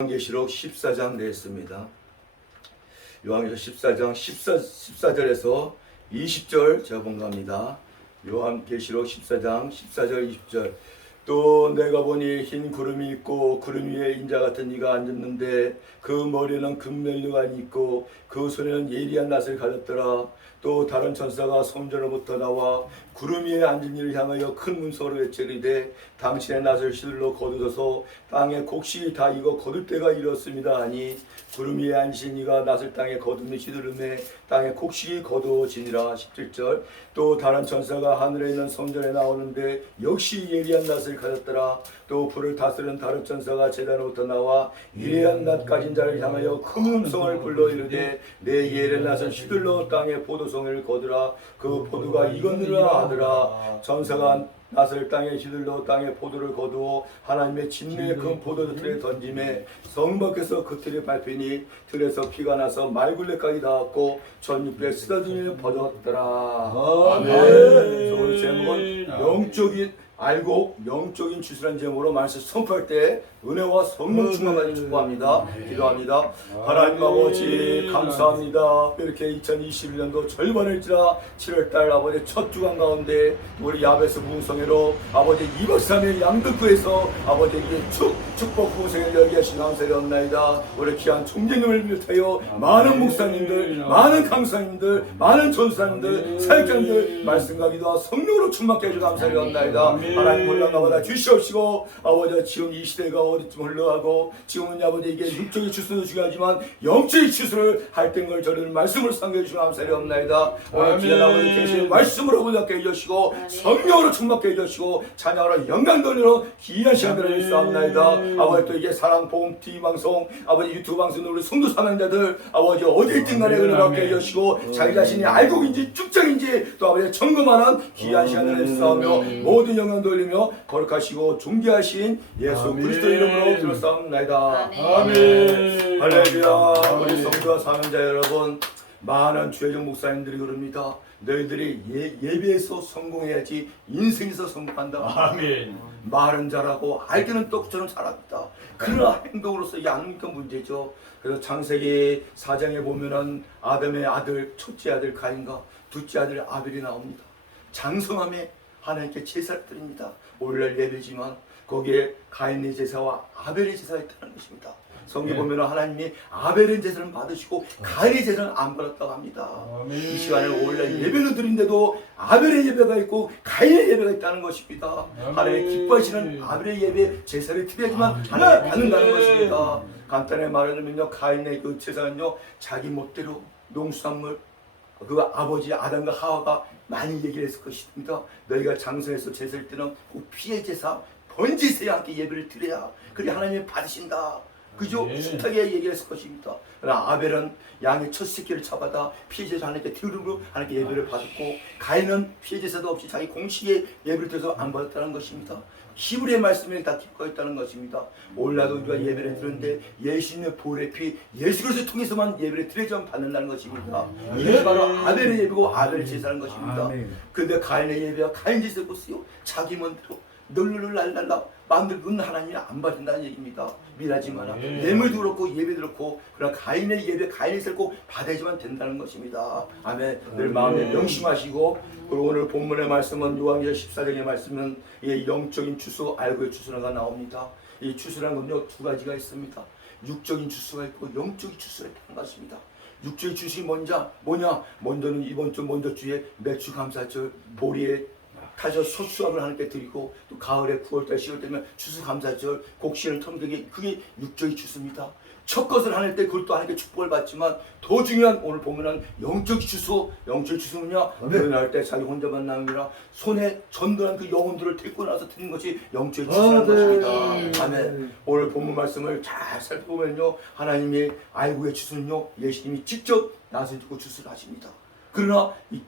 요한계시록 14장 냈습니다. 요한계시록 14장 14절에서 20절 제가 본 겁니다. 요한계시록 14장 14절 20절. 또 내가 보니 흰 구름이 있고 구름 위에 인자 같은 이가 앉았는데 그 머리에는 금멜류가 있고 그 손에는 예리한 낫을 가졌더라. 또 다른 천사가 성전으로부터 나와 구름 위에 앉은 이를 향하여 큰 문소로 외치리되 당신의 낫을 시들로 거두소서 땅에 곡식이 다 익어 거둘 때가 이렇습니다 하니 구름 위에 앉으신 이가 낫을 땅에 거두며 시들음에 땅에 곡식이 거두어지니라. 17절. 또 다른 천사가 하늘에 있는 성전에 나오는데 역시 예리한 낫을 가졌더라. 또 불을 다스리는 다른 천사가 제단으로부터 나와 예리한 낫 가진 자를 향하여 큰 음성을 불러 이르되 내 예리한 낫은 시들러 땅에 포도송이를 거두라. 그 포도가 익었느라 하더라. 천사가 낫을 땅에 시들러 땅에 포도를 거두어 하나님의 진리의 큰 포도 틀에 던짐에 성 밖에서 그 틀이 밟히니 틀에서 피가 나서 말굴레까지 닿았고 1600 쓰다듬이 버졌더라. 아멘. 오늘 제목은 영적인 알고 영적인 주술한 제목으로 말씀 선포할 때 은혜와 성령 충만하게 축복합니다. 기도합니다. 하나님 아버지 감사합니다. 이렇게 2021년도 절반을 지나 7월달 아버지 첫 주간 가운데 우리 야베스 부흥성회로 아버지 2박 3일 양덕구에서 아버지에게 축복 부흥성회를 열게 하신 감사드립니다. 우리 귀한 총재님을 비롯하여 많은 목사님들, 많은 강사님들, 많은 전사님들, 사역자님들 말씀과 기도와 성령으로 충만케 해주셔서 감사드립니다. 하나님 올라가보다 주시옵시고 아버지 지금 이 시대가 어디쯤 흘러가고 지금은 아버지 이게 육적인 추수도 중요하지만 영적인 추수를 할 때인 걸 저를 말씀을 상기해 주시면 감사드립니다. 오늘 귀한 아버지 계신 말씀으로 훈련케 해주시고 성령으로 충만케 해주시고 찬양으로 영광 돌리러 귀한 시간들을 있사옵나이다. 아버지 또 이게 사랑복음 TV 방송 아버지 유튜브 방송 우리 성도 사명자들 아버지 어디 있든 간에 은혜 받게 해주시고 자기 자신이 알고인지 쭉적인지 또 아버지 점검하는 귀한 시간을 있사오며 모든 영광 돌리며 거룩하시고 존귀하신 예수 그리스도 이름으로 기도사옵나이다. 아멘. 할렐루야. 우리 성도와 사명자 여러분, 많은 주의적 목사님들이 그럽니다. 너희들이 예배에서 성공해야지 인생에서 성공한다. 아멘. 말은 잘하고 알기는 똑처럼 잘합니다. 그러나 행동으로서 양육가 문제죠. 그래서 창세기 4장에 보면은 아담의 아들 첫째 아들 가인과 둘째 아들 아벨이 나옵니다. 장성함에 하나님께 제사를 드립니다. 오늘날 예배지만 거기에 가인의 제사와 아벨의 제사가 있다는 것입니다. 성경 보면 하나님이 아벨의 제사는 받으시고 가인의 제사는 안 받았다고 합니다. 이 시간에 오늘날 예배를 드린데도 아벨의 예배가 있고 가인의 예배가 있다는 것입니다. 하나님 기뻐하시는 아벨의 예배 제사를 드려야지만 하나 받는다는 것입니다. 간단히 말하면요, 가인의 그 제사는요 자기 멋대로 농수산물 그 아버지 아담과 하와가 많이 얘기를 했을 것입니다. 너희가 장성해서 제사를 때는 꼭 피의 제사, 번제사에 함께 예배를 드려야 그래 하나님이 받으신다. 그죠? 숱하게 얘기를 했을 것입니다. 그러나 아벨은 양의 첫 새끼를 잡아다 피의 제사 하나님께 드리고 하나님께 예배를 받았고 가인은 피의 제사도 없이 자기 공식의 예배를 드려서 안 받았다는 것입니다. 히브리의 말씀에 다 기뻐 있다는 것입니다. 오늘날도 우리가 예배를 드렸는데 예수님의 보혈의 피 예수 그리스도를 통해서만 예배를 드려야만 받는다는 것입니다. 이것이 바로 아벨의 예배고 아벨의 제사라는 것입니다. 그런데 가인의 예배와 가인 제사 보세요. 자기 멋대로 널널 날랄라 마음대로 하나님이 안 받는다는 얘기입니다. 미라지 마라. 예물도 그렇고 예배도 그렇고 그러나 가인의 예배 가인의 제사를 꼭 받아야지만 된다는 것입니다. 아멘. 늘 마음에 명심하시고 그리고 오늘 본문의 말씀은 요한계시록 14장의 말씀은 영적인 추수 알고의 추수가 나옵니다. 이 추수라는 건요 두 가지가 있습니다. 육적인 추수가 있고 영적인 추수가 있다는 것입니다. 육적인 추수가 뭐냐? 먼저는 이번 주 먼저 주에 매출 감사절 보리에 타져 소수학을 하나님께 드리고 또 가을에 9월달 10월달면 추수감사절 곡식을 텀기기 그게 육적인 추수입니다. 첫 것을 하늘 때 그걸 또 하나님께 축복을 받지만 더 중요한 오늘 보면은 영적 추수. 영적 추수는요 변할 때 자기 혼자만 남으라 손에 전도한 그 영혼들을 데리고 나서 드리는 것이 영적 추수라는 것입니다. 아멘. 오늘 본문 말씀을 잘 살펴보면요 하나님의 알고의 추수는요 예수님이 직접 나서 듣고 추수를 하십니다. 그러나 이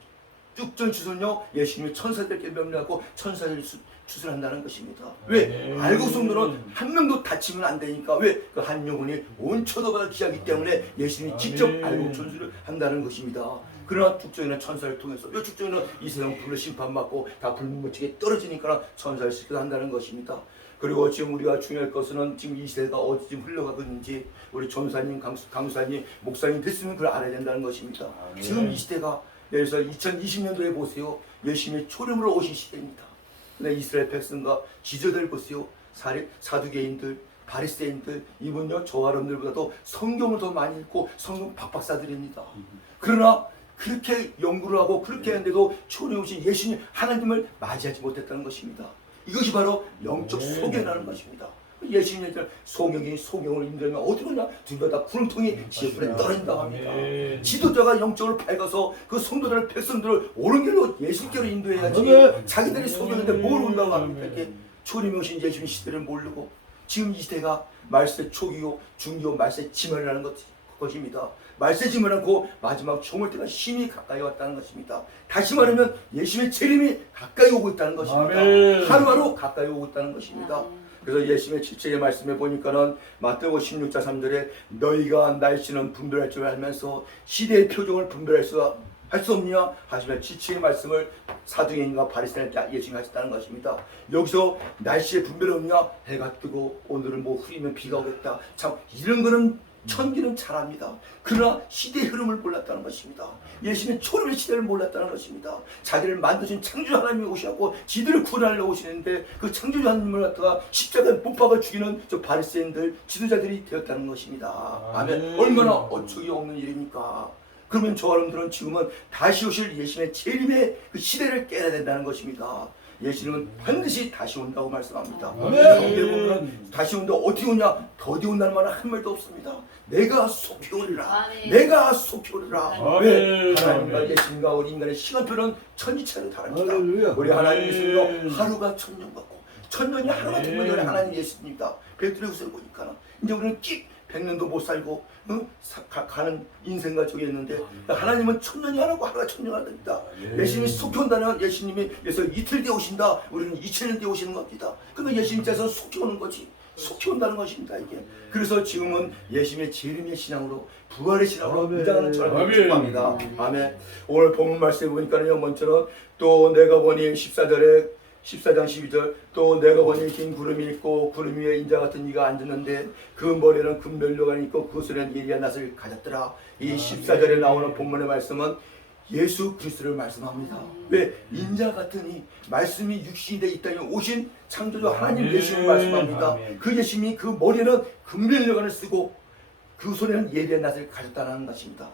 육전 추수는요 예수님이 천사들께 명령하고 천사들이 추수를 한다는 것입니다. 왜? 알고 성도는 한 명도 다치면 안 되니까. 왜? 그 한 영혼이 온 천도보다 귀하기 때문에 예수님이 직접 알고 천수를 한다는 것입니다. 그러나 축적이는 천사를 통해서 이 축적이는 이 세상 불로 심판받고 다 불문무치게 떨어지니까 천사를 시켜서 한다는 것입니다. 그리고 지금 우리가 중요할 것은 지금 이 시대가 어디쯤 흘러가고 있는지 우리 전사님, 강수사님, 목사님 됐으면 그걸 알아야 된다는 것입니다. 지금 이 시대가 그래서 2020년도에 보세요. 열심히 초림으로 오신 시대입니다. 근데 이스라엘 백성과 지저들 보세요. 사두개인들, 바리새인들 이분요 저와 여러분들보다도 성경을 더 많이 읽고 성경 박박사들입니다. 그러나 그렇게 연구를 하고 그렇게 했는데도 초림에 오신 예수님 하나님을 맞이하지 못했다는 것입니다. 이것이 바로 영적 소견이라는 것입니다. 예수님의 소경을 인도하면 어디로냐? 둘다 구름통이 지혜불에 떨어진다고 합니다. 지도자가 영적으로 밝아서 그 성도들 백성들을 옳은 길로 예수께로 인도해야지. 자기들이 소경인데 뭘 온다고 합니까? 이렇게 초림에 오신 예수님 시대를 모르고 지금 이 시대가 말세 초기요 중기요 말세 지멸이라는 것입니다. 말세 지멸하고 마지막 종을 때가 심히 가까이 왔다는 것입니다. 다시 말하면 예수님의 재림이 가까이 오고 있다는 것입니다. 하루하루 가까이 오고 있다는 것입니다. 그래서 예수님의 7절의 말씀에 보니까는 마태복음 16장 3절에 너희가 날씨는 분별할 줄 알면서 시대의 표정을 분별할 수가 할 수 없냐 하시면 7절의 말씀을 사두개인과 바리새인한테 예수님이 하셨다는 것입니다. 여기서 날씨의 분별이 없냐? 해가 뜨고 오늘은 뭐 흐리면 비가 오겠다. 참 이런 거는 천기는 잘합니다. 그러나 시대의 흐름을 몰랐다는 것입니다. 예수님은 초림의 시대를 몰랐다는 것입니다. 자기를 만드신 창조주 하나님이 오시고 지들을 구원하려 오시는데 그 창조주 하나님을 갖다가 십자가에 못 박아 죽이는 저 바리새인들 지도자들이 되었다는 것입니다. 아멘. 얼마나 어처구니 없는 일입니까? 그러면 저와 여러분들은 지금은 다시 오실 예수님의 재림의 그 시대를 깨야 된다는 것입니다. 예수님은 반드시 다시 온다고 말씀합니다. 성경에 보면 다시 온다 어떻게 오냐? 더디 온다는 말은 한 말도 없습니다. 내가 속히 오리라. 내가 속히 오리라. 왜? 하나님과 예수님과 우리 인간의 시간표는 천지차례 다릅니다. 우리 하나님 예수님도 하루가 천년 같고 천년이 하루가 천년이 하나님 예수님입니다. 베드로의 후서를 보니까 이제 우리는 끽 100년도 못 살고 가는 인생과 저기 있는데 하나님은 천년이 하나고 하루가 천년이 하나입니다. 예수님이 속히 온다면 예수님이 그래서 이틀 뒤에 오신다. 우리는 2000년 뒤에 오시는 겁니다. 그러니까 예수님께서 속히 오는 거지. 속히 온다는 것입니다. 이게. 그래서 지금은 예수님의 재림의 신앙으로 부활의 신앙으로 무장하는 저를 축복합니다. 아멘. 오늘 본문 말씀에 보니까요. 먼저는 또 내가 보니 14장 12절 또 내가 보니 긴 구름이 있고 구름 위에 인자 같은 이가 앉았는데 그 머리에는 금면류가 있고 그 손에는 예리한 낫을 가졌더라. 이 14절에 나오는 본문의 말씀은 예수 그리스도를 말씀합니다. 왜? 인자 같은 이 말씀이 육신이 돼 이 땅에 오신 창조주 하나님 예수님을 말씀합니다. 그 예수님이 그 머리에는 금면류관을 쓰고 그 손에는 예리한 낫을 가졌다는 것입니다.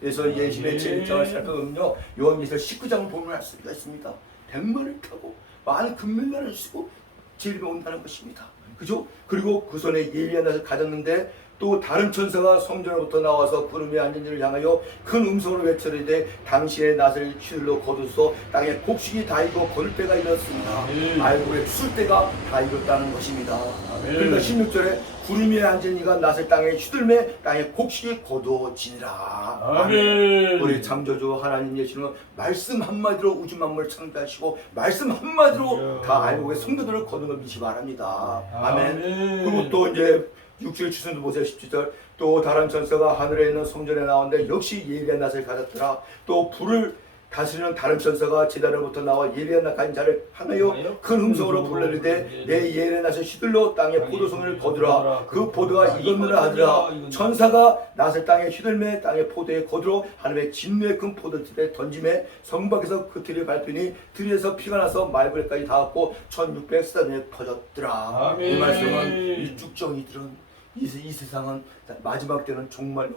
그래서 예수님의 재림장을 살펴보면요 요한계시록 19장을 보면 알 수가 있습니다. 백마를 타고 많은 금면류관을 쓰고 재림에 온다는 것입니다. 그죠? 그리고 그 손에 예리한 낫을 가졌는데 또 다른 천사가 성전으로부터 나와서 구름에 앉은 이를 향하여 큰 음성으로 외쳐리되 당신의 낫을 휘둘러 거두소 땅에 곡식이 다 익어 거둘 때가 이렇습니다. 알고의 추술 때가 다 이뤘다는 것입니다. 그러니까 16절에 구름 위에 앉은 이가 낫을 땅에 휘둘매 땅에 곡식이 거두어지니라. 아멘. 우리 창조주 하나님 예수님은 말씀 한마디로 우주 만물을 창조하시고 말씀 한마디로 다 알고의 성도들을 거두는 걸 믿으시 바랍니다. 아멘. 그리고 또 이제 6절 주선도 보세요. 17절 또 다른 천사가 하늘에 있는 성전에 나오는데 역시 예리한 낫을 가졌더라. 또 불을 다스리는 다른 천사가 제단으로부터 나와 예리한 낫 가진 자를 향하여 큰 음성으로 불러리되 내 예리한 낫을 휘둘러 땅에 포도송이를 거두라. 그 포도가 익었느라 하더라. 천사가 낫을 땅에 휘둘매 땅에 포도에 거두러 하늘의 진노의 큰 포도틀에 던짐에 성박에서 그 틀이 밟히니 틀에서 피가 나서 말벌까지 닿았고 1600스타디에 퍼졌더라. 이 말씀은 이 쭉정이들은 이 세상은 마지막 때는 종말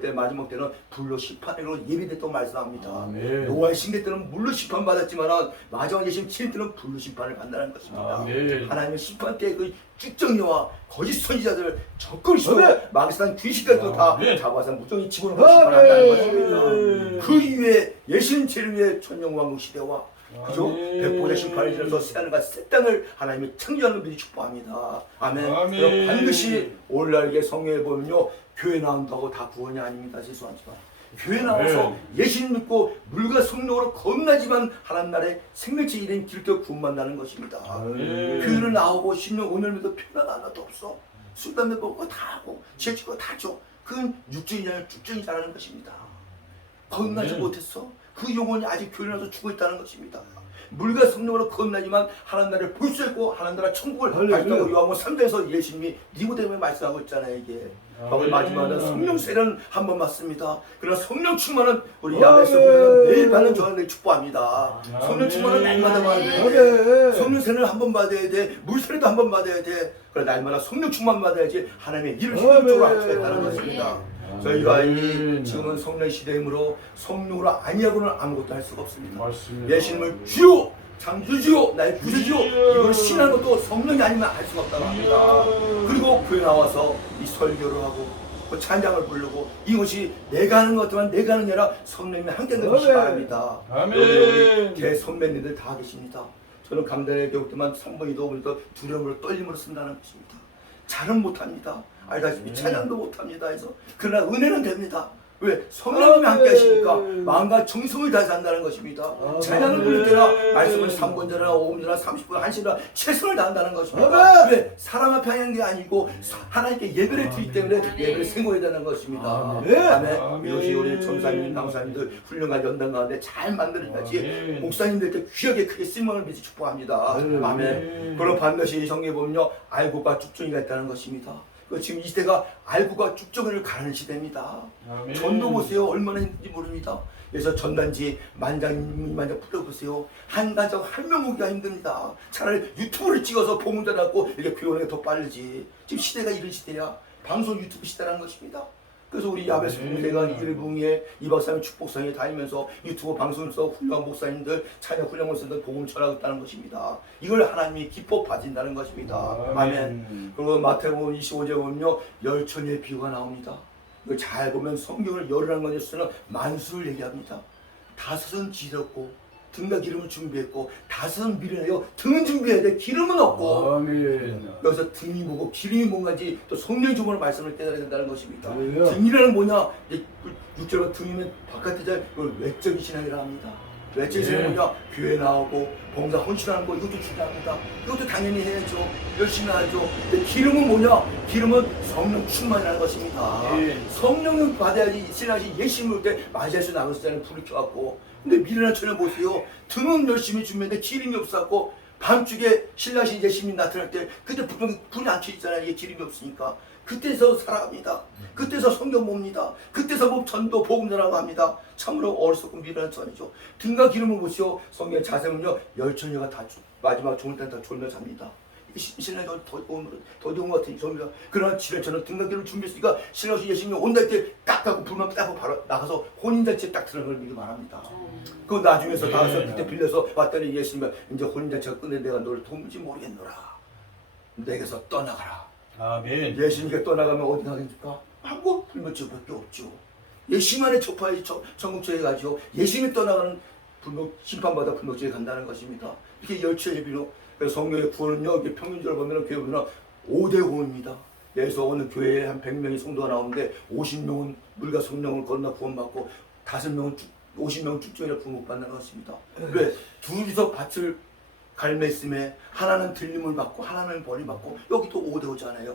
때 마지막 때는 불로 심판으로 예비됐다고 말씀합니다. 노아의 징계 때는 물로 심판 받았지만은 마지막 예수님 칠 때는 불로 심판을 받는다는 것입니다. 하나님의 심판 때 그 쭉정이와 거짓 선지자들 적극시고 마귀산 귀신들도 다 잡아서 무정히 집어넣고 심판한다는 것입니다. 그 이후에 예수님 재림의 천년왕국 시대와 그죠? 백보자 심판을 지나서 새하늘과 새 땅을 하나님이 창조하는 분이 축복합니다. 아멘. 그럼 반드시 오늘날의 성경에 보면요 교회 나온다고 다 구원이 아닙니다. 죄송하지만 교회 나와서 예수님 믿고 물과 성령으로 겁나지만 하나님 나라의 생명체 이름 길도 구원받는다는 것입니다. 교회를 나오고 10년 오늘 믿어 편하가 하나도 없어. 술 담배 먹고 다 하고 죄짓고 다 줘. 그건 육정이냐 쭉정이 잘하는 것입니다. 겁나지 못했어. 그 영혼이 아직 교회 나서 죽어 있다는 것입니다. 물과 성령으로 거듭나지만 하나님 나라를 볼 수 있고 하나님 나라 천국을 할렐루야. 발전하고 요한복음 3장에서 예수님이 니고데모에 말씀하고 있잖아요. 이게 바로 마지막은 성령 세례는 한 번 받습니다. 그러나 성령 충만은 우리 야베스 보면 내일 받는 저는 축복합니다. 성령 충만은 날마다 받아야 돼. 성령 세례를 한 번 받아야 돼. 물 세례도 한 번 받아야 돼. 그래 날마다 성령 충만 받아야지 하나님의 일을 실질적으로 할 수가 있다는 것입니다. 저희가 이 지금은 성령 시대이므로 성령으로 아니하고는 아무것도 할 수가 없습니다. 맞습니다. 예수님을 주요 창조주요 나의 구세주요 이걸 신하는 것도 성령이 아니면 할 수가 없다고 합니다. 그리고 교회 나와서 이 설교를 하고 찬양을 부르고 이것이 내가 하는 것 같지만 내가 하는 게 아니라 성령님이 함께 하는 것이 바랍니다. 여기 대선배님들 다 계십니다. 저는 감단의 교육 때만 3번 2도 두려움으로 떨림으로 쓴다는 것입니다. 잘은 못합니다. 알다시피 찬양도 못합니다. 해서 그러나 은혜는 됩니다. 왜? 성령님이 함께 하시니까 마음과 정성을 다해서 한다는 것입니다. 찬양을 부를 때나 말씀을 3분 전이나 5분 전이나 30분, 1시나 최선을 다한다는 것입니다. 왜? 사람 앞에 하는 게 아니고 하나님께 예배를 드리기 때문에 예배를 생각해야 되는 것입니다. 아멘. 이것이 우리 전사님, 남사님들 훈련과 연단 가운데 잘 만들어야지 목사님들께 귀하게 크게 쓰임을 믿어 축복합니다. 아멘. 그럼 반드시 성경에 보면요 알고가 쭉정이가 있다는 것입니다. 지금 이 시대가 알고가 쭉정이를 가르는 시대입니다. 아멘. 전도 보세요. 얼마나 힘든지 모릅니다. 그래서 전단지 만장 풀어보세요. 한 가정 한 명 오기가 힘듭니다. 차라리 유튜브를 찍어서 복음 전하고 이렇게 교회가 더 빠르지. 지금 시대가 이런 시대야. 방송 유튜브 시대라는 것입니다. 그래서 우리 야베스 공대가 일붕에 이 박사님 축복상에 다니면서 유튜브 방송에서 훌륭한 목사님들 찬양 훌륭한 목사님들 복음을 전하고 있다는 것입니다. 이걸 하나님이 기뻐 봐준다는 것입니다. 아멘. 그리고 마태복음 25절 보면요 열천의 비유가 나옵니다. 이걸 잘 보면 성경을 열이라는 것에서는 만수를 얘기합니다. 다섯은 지렸고 등과 기름을 준비했고 다섯은 미련해요. 등은 준비해야 돼. 기름은 없고. 아멘. 여기서 등이 뭐고 기름이 뭔가지 또 성령의 주문을 말씀을 깨달아야 된다는 것입니다. 아멘. 등이라는 뭐냐? 6절로 등이면 바깥에 외적인 신앙이라 합니다. 외적인 신앙은 뭐냐? 교회 나오고 봉사 헌신하는 거 이것도 중요합니다. 이것도 당연히 해야죠. 열심히 하죠. 근데 기름은 뭐냐? 기름은 성령 충만이라는 것입니다. 성령을 받아야지 신앙이 예심을 올 때 마시아에서 나갔을 때는 불을 켜갖고 근데 미련한 처녀 보세요. 등은 열심히 준비했는데 기름이 없었고 밤중에 신랑이 예수님이 나타날 때 그때 불이 안 켜있잖아요. 이게 기름이 없으니까 그때서 살아갑니다. 그때서 성경 봅니다. 그때서 뭐 전도 복음 전하고 합니다. 참으로 어리석고 미련한 처녀죠. 등과 기름을 보시오. 성경의 자세는요 열처녀가 다 마지막 죽을 때는 다 졸며 잡니다. 신랑이 더 좋은 것 같은 점이다. 그러나 지뢰처럼 등과 기름을 준비했으니까 신랑이 예수님이 온다 때 딱 가고 불만 따고 바로 나가서 혼인잔치에 딱 들어간 걸 미리 말합니다. 그 나중에서 나가서 그때 빌려서 왔더니 예수님이 이제 혼인잔치가 끝내 내가 너를 돕는지 모르겠노라. 내게서 떠나가라. 아멘. 예수님께 떠나가면 어디 가겠습니까? 한국 불멸치밖에 없죠. 예수님만의 척파에 전국처에 가죠. 예수님이 떠나가는 심판받아 불멸치에 간다는 것입니다. 이렇게 열처의 비로 그래서 성령의 구원은요, 이게 평균적으로 보면 교회 보면 5대5입니다. 예서 어느 교회에 한 100명의 성도가 나오는데 50명은 물과 성령을 건너 구원받고 5명은 50명은 쭉정이라 구원 못 받는 것입니다. 왜? 둘이서 밭을 갈매씀에 하나는 들림을 받고 하나는 벌이 받고 여기도 5대5잖아요.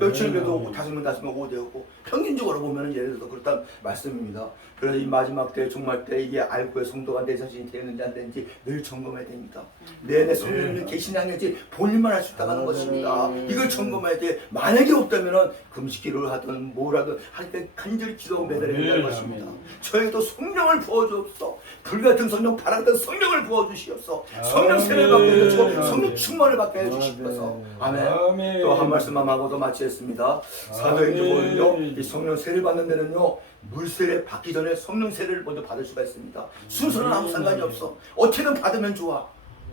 열처에도 5명 5대5고 평균적으로 보면 예를 들어서 그렇다는 말씀입니다. 그래서 이 마지막 때 종말 때 이게 알고의 성도가 내 자신이 되는지 안 되는지 늘 점검해야 됩니다. 내내 성령님이 계시냐는지 본인만 할 수 있다는 하는 것입니다. 이걸 점검해야 돼. 만약에 없다면 금식기를 하든 뭘 하든 할 때 간절히 기도하고 매달려야 된다는 것입니다. 저에게도 성령을 부어주옵소. 불같은 성령 바라던 성령을 부어주시옵소. 성령 세례를 받게 해주시고 성령 충만을 받게 해주시옵소서. 아멘. 또 한 말씀만 하고도 마치겠습니다. 사도행전 보면요 이 성령 세례를 받는 데는요 물세례 받기 전에 성령 세례를 먼저 받을 수가 있습니다. 순서는 아무 상관이 없어. 어떻게든 받으면 좋아.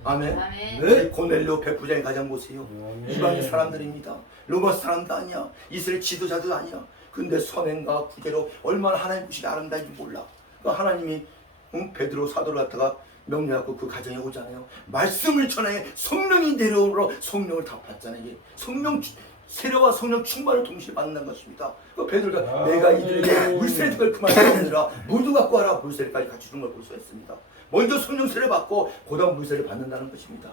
아멘. 네. 고넬료 백부장의 가장 보세요. 이방인 사람들입니다. 로마 사람도 아니야. 이스라엘 지도자도 아니야. 근데 선행과 구제로 얼마나 하나님 뜻이 아름다운지 몰라. 그러니까 하나님이 베드로 사도를 갖다가 명령하고 그 가정에 오잖아요. 말씀을 전해 성령이 내려오므로 성령을 다 받잖아요. 이게 성령 세례와 성령 충만을 동시에 받는 것입니다. 베드로가 내가 이들에게 물세례 줄 걸 그만하느라 물도 갖고 와라. 물세례까지 같이 준 걸 볼 수 있습니다. 먼저 성령 세례 받고 그다음 물세례 받는다는 것입니다.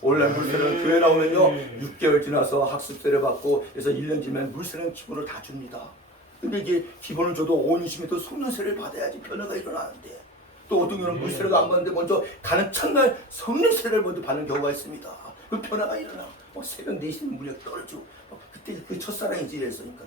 원래 물세례는 교회 나오면요 6개월 지나서 학습 세례 받고 그래서 1년 지나면 물세례는 기본을 다 줍니다. 근데 이게 기본을 줘도 온 20m 성령 세례를 받아야지 변화가 일어나는데 또 어떤 경우는 물세례도 안 받는데 먼저 가는 첫날 성령 세례를 먼저 받는 경우가 있습니다. 그 변화가 일어나. 새벽 4시에 물이 떨어지고 그때 그 첫사랑이지 이랬으니까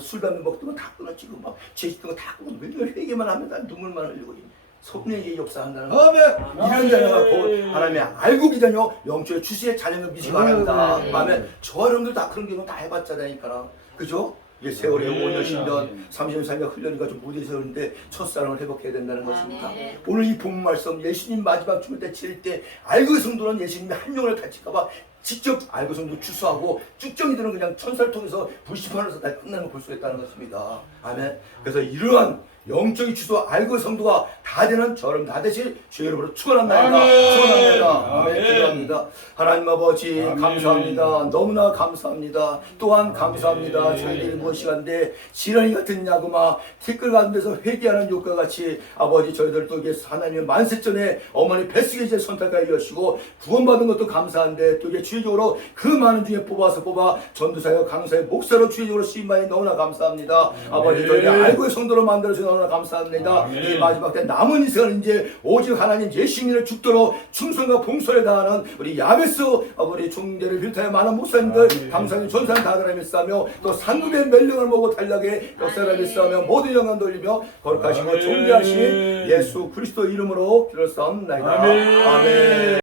술 담배 먹던 거 다 끊어지고 막 죄짓던 거 다 끊고 맨날 회개만 하면 난 눈물만 흘리고 성령의 역사한다는 거. 이런 자녀가 하나님의 알고 기다려 영적의 추수의 자녀를 미시기 바랍니다. 아멘. 저 여러분들 다 그런 경우 다 해봤잖아요. 그죠? 이게 세월이 5년, 10년, 30년, 40년 흘러니까 좀 무대에 서는데 첫사랑을 회복해야 된다는 것입니다. 오늘 이 본 말씀 예수님 마지막 죽을 때 치를 때 알고 성도는 예수님이 한 영혼을 다칠까봐 직접 알고 성도 추수하고 쭉정이들은 그냥 천사를 통해서 불시판으로서 다 끝나는 걸 볼 수 있다는 것입니다. 아멘. 그래서 이러한 영적인 추수 알고 성도가 다 되는 저럼 다 되실 주의 이름으로 축원합니다. 축원합니다. 아멘. 기도합니다. 하나님 아버지 감사합니다. 너무나 감사합니다. 또한 감사합니다. 저희들이 무엇이간데 지렁이 같은 야구마 티끌 같은 데서 회개하는 욕과 같이 아버지 저희들 또 이게 하나님의 만세전에 어머니 뱃속에 이제 선택하여 여시고 구원받은 것도 감사한데 또 이게 주의적으로 그 많은 중에 뽑아 전도사여 강사여 목사로 주의적으로 쓰임받니 너무나 감사합니다. 아버지 저희들 알고의 성도로 만들어주는 너무나 감사합니다. 이 마지막 때 남은 인생은 이제 오직 하나님 예수님을 죽도록 충성과 봉사를 다하는 우리 야베스 우리 중대를 비롯하여 많은 목사님들 감사님 전사님 다하라 믿사며 또 상급의 멸령을 보고 달락의 역사를 믿사며 모든 영광 돌리며 거룩하시고 존귀하신 예수 그리스도 이름으로 기도를 쌓옵나이다. 아멘.